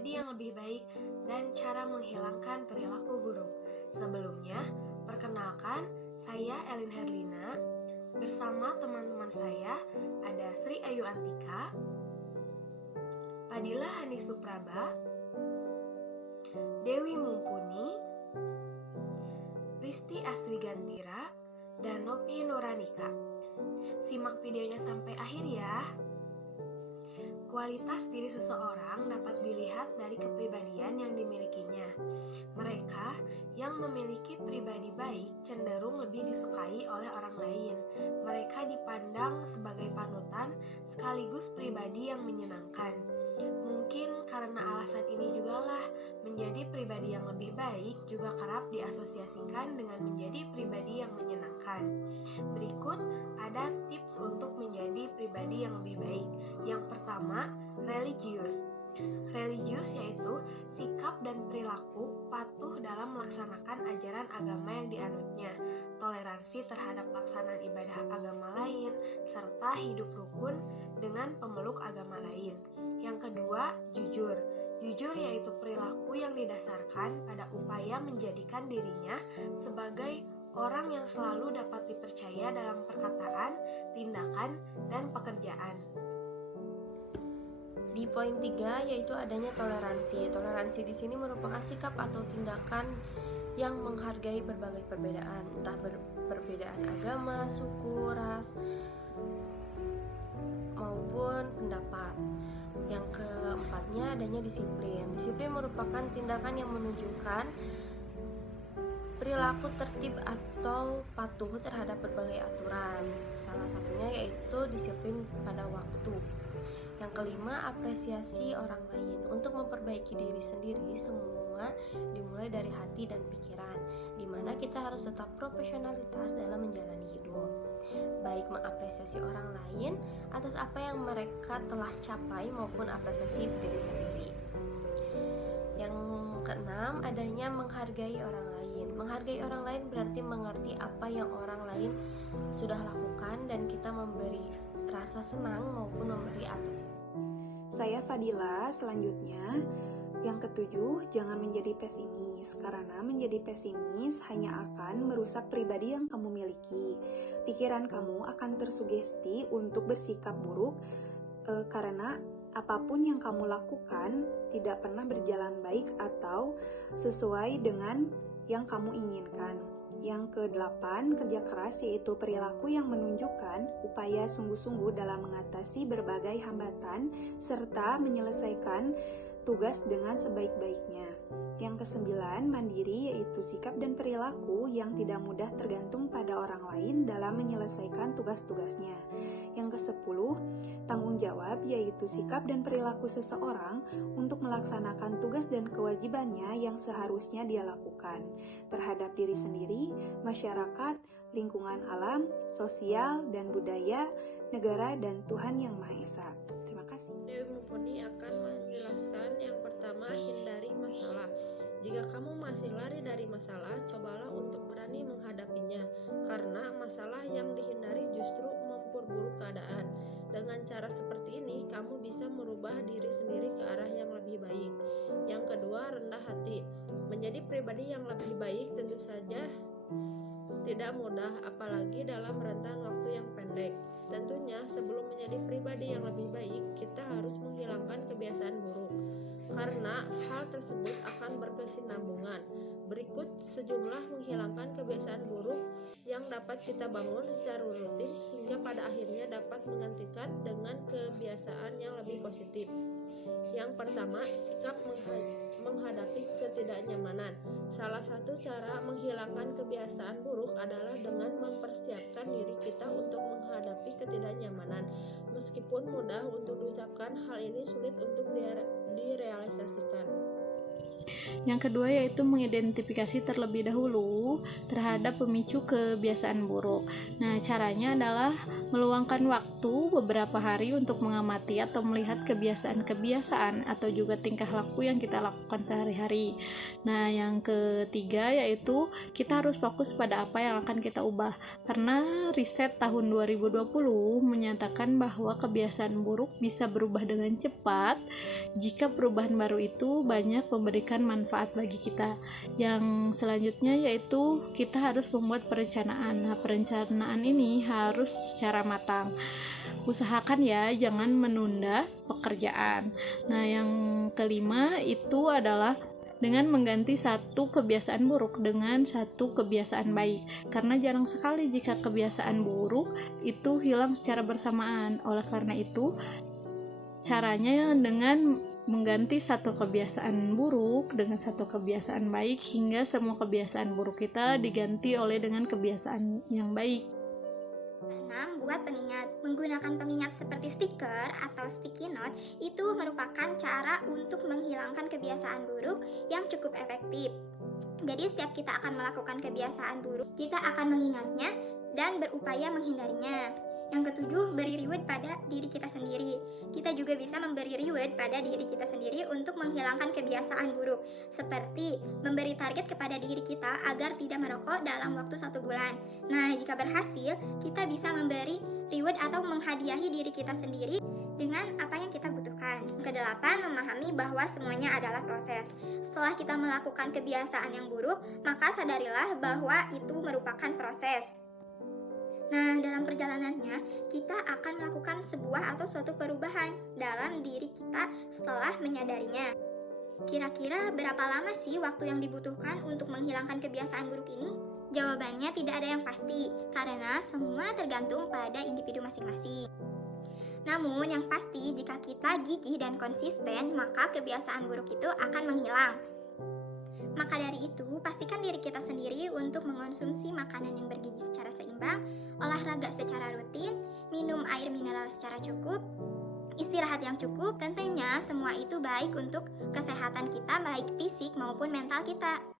pribadi yang lebih baik dan cara menghilangkan perilaku buruk. Sebelumnya, perkenalkan, saya Elin Herlina. Bersama teman-teman saya ada Sri Ayu Antika, Padilla Hani Supraba, Dewi Mumpuni, Risti Aswigantira, dan Nopi Nuranika. Simak videonya sampai akhir ya. Kualitas diri seseorang dapat dilihat dari kepribadian yang dimilikinya. Mereka yang memiliki pribadi baik cenderung lebih disukai oleh orang lain. Mereka dipandang sebagai panutan sekaligus pribadi yang menyenangkan. Mungkin karena alasan ini jugalah menjadi pribadi yang lebih baik juga kerap diasosiasikan dengan menjadi pribadi yang menyenangkan. Berikut ada tips untuk menjadi pribadi yang lebih baik. Yang pertama, religius. Religius yaitu sikap dan perilaku patuh dalam melaksanakan ajaran agama yang dianutnya, toleransi terhadap pelaksanaan ibadah agama lain, serta hidup rukun dengan pemeluk agama lain. Yang kedua, jujur. Jujur yaitu perilaku yang didasarkan pada upaya menjadikan dirinya sebagai orang yang selalu dapat dipercaya dalam perkataan, tindakan, dan pekerjaan. Di poin 3 yaitu adanya toleransi. Toleransi di sini merupakan sikap atau tindakan yang menghargai berbagai perbedaan, entah perbedaan agama, suku, ras, maupun pendapat. Yang keempatnya adanya disiplin. Disiplin merupakan tindakan yang menunjukkan perilaku tertib atau patuh terhadap berbagai aturan. Salah satunya yaitu disiplin pada waktu. Yang kelima, apresiasi orang lain. Untuk memperbaiki diri sendiri, semua dimulai dari hati dan pikiran, di mana kita harus tetap profesionalitas dalam menjalani hidup. Baik mengapresiasi orang lain atas apa yang mereka telah capai maupun apresiasi diri sendiri. Yang keenam, adanya menghargai orang lain. Menghargai orang lain berarti mengerti apa yang orang lain sudah lakukan dan kita memberi rasa senang maupun memberi apresiasi. Saya Fadila. Selanjutnya, yang ketujuh, jangan menjadi pesimis, karena menjadi pesimis hanya akan merusak pribadi yang kamu miliki. Pikiran kamu akan tersugesti untuk bersikap buruk karena apapun yang kamu lakukan tidak pernah berjalan baik atau sesuai dengan yang kamu inginkan. Yang ke-8, kerja keras yaitu perilaku yang menunjukkan upaya sungguh-sungguh dalam mengatasi berbagai hambatan serta menyelesaikan tugas dengan sebaik-baiknya. Yang ke-9, mandiri yaitu sikap dan perilaku yang tidak mudah tergantung pada orang lain dalam menyelesaikan tugas-tugasnya. Yang ke-10, tanggung jawab yaitu sikap dan perilaku seseorang untuk melaksanakan tugas dan kewajibannya yang seharusnya dia lakukan terhadap diri sendiri, masyarakat, lingkungan alam, sosial, dan budaya, negara, dan Tuhan Yang Maha Esa. Terima kasih. Dewi Mumpuni akan menjelaskan yang pertama, hindari masalah. Jika kamu masih lari dari masalah, cobalah untuk berani menghadapinya, karena masalah yang dihindari justru memperburuk keadaan. Dengan cara seperti ini, kamu bisa merubah diri sendiri ke arah yang lebih baik. Yang kedua, rendah hati. Menjadi pribadi yang lebih baik tentu saja tidak mudah, apalagi dalam rentan waktu yang pendek. Tentunya sebelum menjadi pribadi yang lebih baik, kita harus menghilangkan kebiasaan buruk, karena hal tersebut akan berkesinambungan. Berikut sejumlah menghilangkan kebiasaan buruk yang dapat kita bangun secara rutin hingga pada akhirnya dapat menggantikan dengan kebiasaan yang lebih positif. Yang pertama, sikap menghadapi ketidaknyamanan. Salah satu cara menghilangkan kebiasaan buruk adalah dengan mempersiapkan diri kita untuk menghadapi ketidaknyamanan. Meskipun mudah untuk diucapkan, hal ini sulit untuk direalisasikan. Yang kedua yaitu mengidentifikasi terlebih dahulu terhadap pemicu kebiasaan buruk. Nah, caranya adalah meluangkan waktu beberapa hari untuk mengamati atau melihat kebiasaan-kebiasaan atau juga tingkah laku yang kita lakukan sehari-hari. Nah, yang ketiga yaitu kita harus fokus pada apa yang akan kita ubah. Karena riset tahun 2020 menyatakan bahwa kebiasaan buruk bisa berubah dengan cepat jika perubahan baru itu banyak memberikan manfaat bagi kita. Yang selanjutnya yaitu kita harus membuat perencanaan. Nah, perencanaan ini harus secara matang. Usahakan ya, jangan menunda pekerjaan. Nah, yang kelima itu adalah dengan mengganti satu kebiasaan buruk dengan satu kebiasaan baik. Karena jarang sekali jika kebiasaan buruk itu hilang secara bersamaan. Oleh karena itu, caranya dengan mengganti satu kebiasaan buruk dengan satu kebiasaan baik hingga semua kebiasaan buruk kita diganti oleh dengan kebiasaan yang baik. 6. Buat pengingat. Menggunakan pengingat seperti stiker atau sticky note itu merupakan cara untuk menghilangkan kebiasaan buruk yang cukup efektif. Jadi setiap kita akan melakukan kebiasaan buruk, kita akan mengingatnya dan berupaya menghindarinya. Yang ketujuh, beri reward pada diri kita sendiri. Kita juga bisa memberi reward pada diri kita sendiri untuk menghilangkan kebiasaan buruk, seperti memberi target kepada diri kita agar tidak merokok dalam waktu 1 bulan. Nah, jika berhasil, kita bisa memberi reward atau menghadiahi diri kita sendiri dengan apa yang kita butuhkan. Kedelapan, memahami bahwa semuanya adalah proses. Setelah kita melakukan kebiasaan yang buruk, maka sadarilah bahwa itu merupakan proses. Nah, dalam perjalanannya, kita akan melakukan sebuah atau suatu perubahan dalam diri kita setelah menyadarinya. Kira-kira berapa lama sih waktu yang dibutuhkan untuk menghilangkan kebiasaan buruk ini? Jawabannya tidak ada yang pasti, karena semua tergantung pada individu masing-masing. Namun, yang pasti jika kita gigih dan konsisten, maka kebiasaan buruk itu akan menghilang. Maka dari itu, pastikan diri kita sendiri untuk mengonsumsi makanan yang bergizi secara seimbang, olahraga secara rutin, minum air mineral secara cukup, istirahat yang cukup. Tentunya semua itu baik untuk kesehatan kita, baik fisik maupun mental kita.